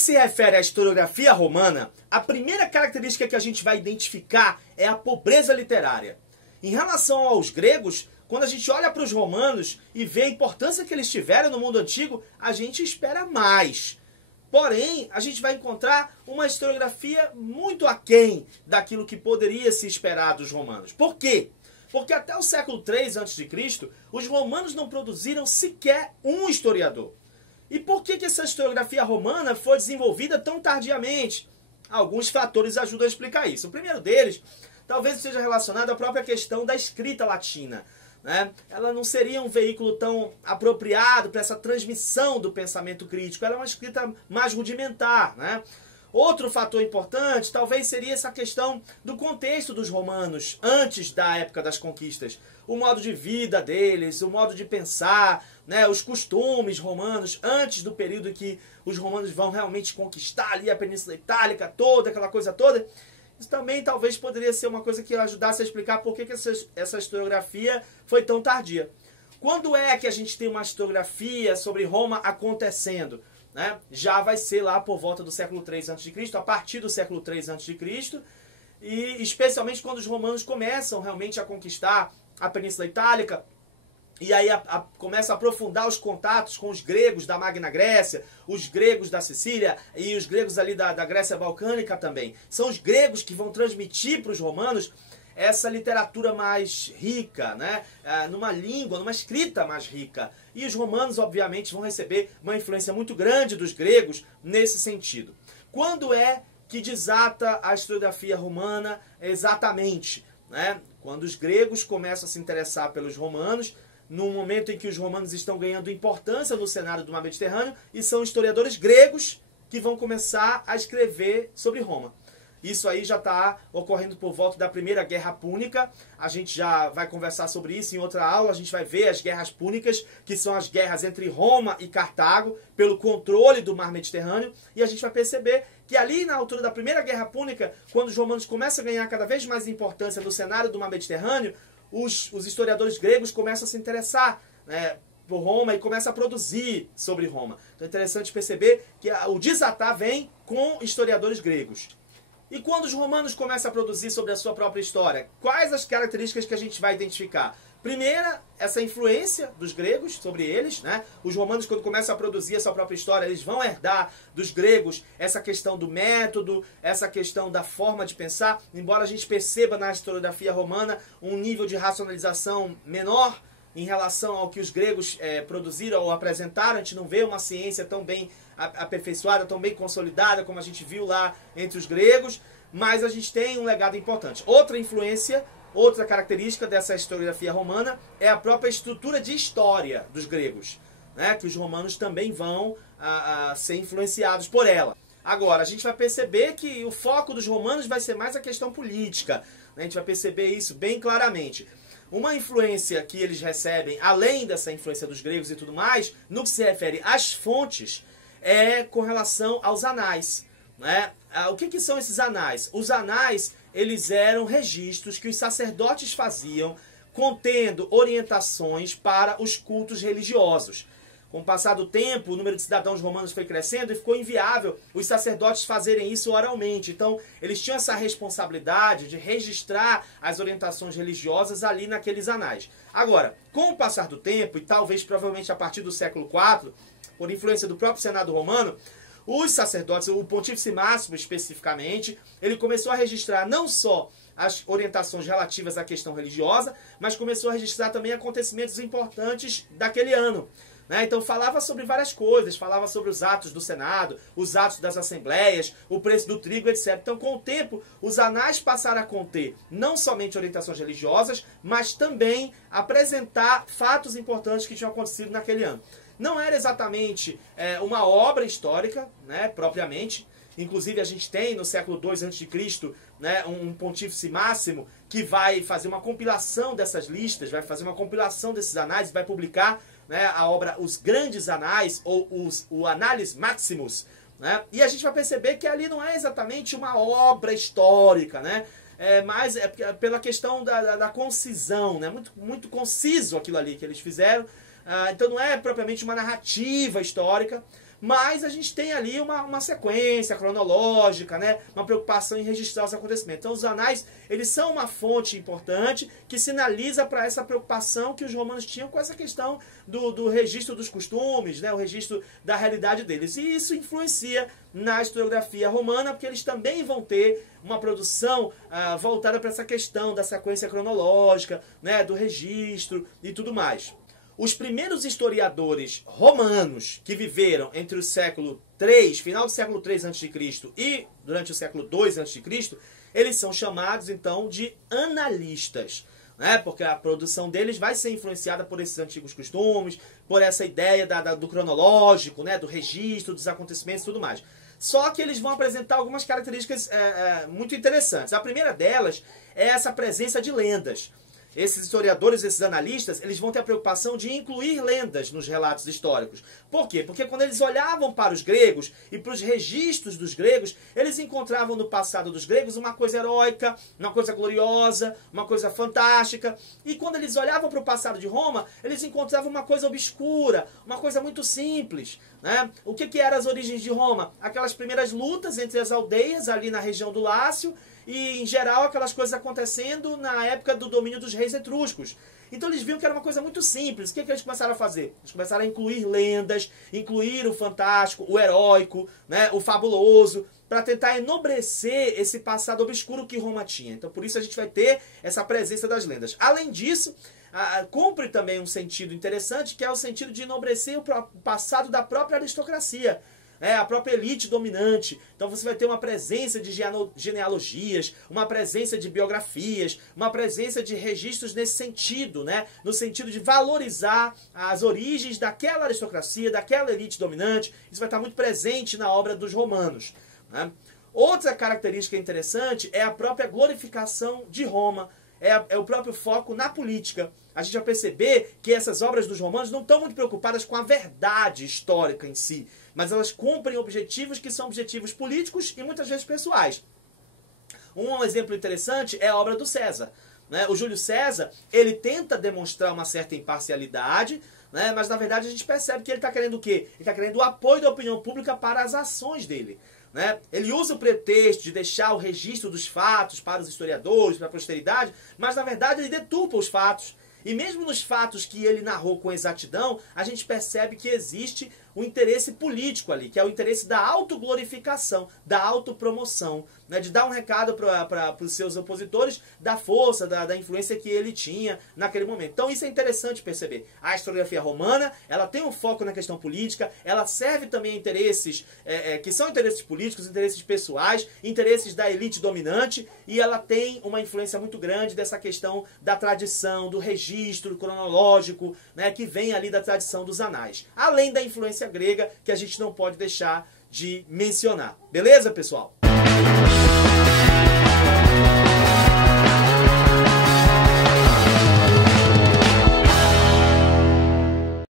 que se refere à historiografia romana, a primeira característica que a gente vai identificar é a pobreza literária. Em relação aos gregos, quando a gente olha para os romanos e vê a importância que eles tiveram no mundo antigo, a gente espera mais. Porém, a gente vai encontrar uma historiografia muito aquém daquilo que poderia se esperar dos romanos. Por quê? Porque até o século III a.C., os romanos não produziram sequer um historiador. E por que essa historiografia romana foi desenvolvida tão tardiamente? Alguns fatores ajudam a explicar isso. O primeiro deles, talvez esteja relacionado à própria questão da escrita latina, né? Ela não seria um veículo tão apropriado para essa transmissão do pensamento crítico. Ela é uma escrita mais rudimentar, né? Outro fator importante talvez seria essa questão do contexto dos romanos antes da época das conquistas. O modo de vida deles, o modo de pensar, né, os costumes romanos antes do período em que os romanos vão realmente conquistar ali a Península Itálica toda, aquela coisa toda. Isso também talvez poderia ser uma coisa que ajudasse a explicar por que essa historiografia foi tão tardia. Quando é que a gente tem uma historiografia sobre Roma acontecendo? Né? Já vai ser lá por volta do século III a.C., a partir do século III a.C., e especialmente quando os romanos começam realmente a conquistar a Península Itálica, e aí começa a aprofundar os contatos com os gregos da Magna Grécia, os gregos da Sicília e os gregos ali da Grécia Balcânica também. São os gregos que vão transmitir para os romanos essa literatura mais rica, né? Numa língua, numa escrita mais rica. E os romanos, obviamente, vão receber uma influência muito grande dos gregos nesse sentido. Quando é que desata a historiografia romana exatamente? Né? Quando os gregos começam a se interessar pelos romanos, no momento em que os romanos estão ganhando importância no cenário do mar Mediterrâneo, e são historiadores gregos que vão começar a escrever sobre Roma. Isso aí já está ocorrendo por volta da Primeira Guerra Púnica. A gente já vai conversar sobre isso em outra aula. A gente vai ver as guerras púnicas, que são as guerras entre Roma e Cartago, pelo controle do mar Mediterrâneo. E a gente vai perceber que ali na altura da Primeira Guerra Púnica, quando os romanos começam a ganhar cada vez mais importância no cenário do mar Mediterrâneo, os historiadores gregos começam a se interessar, né, por Roma e começam a produzir sobre Roma. Então é interessante perceber que o desatar vem com historiadores gregos. E quando os romanos começam a produzir sobre a sua própria história, quais as características que a gente vai identificar? Primeira, essa influência dos gregos sobre eles, né? Os romanos, quando começam a produzir a sua própria história, eles vão herdar dos gregos essa questão do método, essa questão da forma de pensar, embora a gente perceba na historiografia romana um nível de racionalização menor em relação ao que os gregos produziram ou apresentaram. A gente não vê uma ciência tão bem aperfeiçoada, tão bem consolidada como a gente viu lá entre os gregos, mas a gente tem um legado importante. Outra influência, outra característica dessa historiografia romana é a própria estrutura de história dos gregos, né? Que os romanos também vão ser influenciados por ela. Agora, a gente vai perceber que o foco dos romanos vai ser mais a questão política, né? A gente vai perceber isso bem claramente. Uma influência que eles recebem, além dessa influência dos gregos e tudo mais, no que se refere às fontes, é com relação aos anais, né? O que são esses anais? Os anais, eles eram registros que os sacerdotes faziam contendo orientações para os cultos religiosos. Com o passar do tempo, o número de cidadãos romanos foi crescendo e ficou inviável os sacerdotes fazerem isso oralmente. Então, eles tinham essa responsabilidade de registrar as orientações religiosas ali naqueles anais. Agora, com o passar do tempo, e talvez provavelmente a partir do século IV, por influência do próprio Senado romano, os sacerdotes, o Pontífice Máximo especificamente, ele começou a registrar não só as orientações relativas à questão religiosa, mas começou a registrar também acontecimentos importantes daquele ano. Então falava sobre várias coisas, falava sobre os atos do Senado, os atos das assembleias, o preço do trigo, etc. Então com o tempo, os anais passaram a conter não somente orientações religiosas, mas também apresentar fatos importantes que tinham acontecido naquele ano. Não era exatamente uma obra histórica, né, propriamente. Inclusive a gente tem no século II a.C., né, um pontífice máximo que vai fazer uma compilação dessas listas, vai fazer uma compilação desses anais e vai publicar, né, a obra Os Grandes Anais, ou o Annales Maximus, né? E a gente vai perceber que ali não é exatamente uma obra histórica, né? Mas pela questão da concisão, né? Muito conciso aquilo ali que eles fizeram. Então não é propriamente uma narrativa histórica, mas a gente tem ali uma sequência cronológica, né? Uma preocupação em registrar os acontecimentos. Então os anais, eles são uma fonte importante que sinaliza para essa preocupação que os romanos tinham com essa questão do registro dos costumes, né? O registro da realidade deles. E isso influencia na historiografia romana, porque eles também vão ter uma produção voltada para essa questão da sequência cronológica, né? Do registro e tudo mais. Os primeiros historiadores romanos que viveram entre o século III, final do século III a.C. e durante o século II a.C., eles são chamados então de analistas, né? Porque a produção deles vai ser influenciada por esses antigos costumes, por essa ideia do cronológico, né? Do registro dos acontecimentos e tudo mais. Só que eles vão apresentar algumas características muito interessantes. A primeira delas é essa presença de lendas. Esses historiadores, esses analistas, eles vão ter a preocupação de incluir lendas nos relatos históricos. Por quê? Porque quando eles olhavam para os gregos e para os registros dos gregos, eles encontravam no passado dos gregos uma coisa heróica, uma coisa gloriosa, uma coisa fantástica. E quando eles olhavam para o passado de Roma, eles encontravam uma coisa obscura, uma coisa muito simples, né? O que eram as origens de Roma? Aquelas primeiras lutas entre as aldeias ali na região do Lácio, e, em geral, aquelas coisas acontecendo na época do domínio dos reis etruscos. Então eles viram que era uma coisa muito simples. O que eles começaram a fazer? Eles começaram a incluir lendas, incluir o fantástico, o heróico, né, o fabuloso, para tentar enobrecer esse passado obscuro que Roma tinha. Então por isso a gente vai ter essa presença das lendas. Além disso, cumpre também um sentido interessante, que é o sentido de enobrecer o passado da própria aristocracia. A própria elite dominante. Então você vai ter uma presença de genealogias, uma presença de biografias, uma presença de registros nesse sentido, né? No sentido de valorizar as origens daquela aristocracia, daquela elite dominante. Isso vai estar muito presente na obra dos romanos, né? Outra característica interessante é a própria glorificação de Roma. É o próprio foco na política. A gente vai perceber que essas obras dos romanos não estão muito preocupadas com a verdade histórica em si, mas elas cumprem objetivos que são objetivos políticos e muitas vezes pessoais. Um exemplo interessante é a obra do César, né? O Júlio César, ele tenta demonstrar uma certa imparcialidade, né? Mas na verdade a gente percebe que ele está querendo o quê? Ele está querendo o apoio da opinião pública para as ações dele, né? Ele usa o pretexto de deixar o registro dos fatos para os historiadores, para a posteridade, mas na verdade ele deturpa os fatos. E mesmo nos fatos que ele narrou com exatidão, a gente percebe que existe um interesse político ali, que é o interesse da autoglorificação, da autopromoção, né, de dar um recado para os seus opositores da força, da influência que ele tinha naquele momento. Então isso é interessante perceber. A historiografia romana, ela tem um foco na questão política, ela serve também a interesses que são interesses políticos, interesses pessoais, interesses da elite dominante, e ela tem uma influência muito grande dessa questão da tradição, do registro cronológico, né, que vem ali da tradição dos anais. Além da influência grega, que a gente não pode deixar de mencionar. Beleza, pessoal?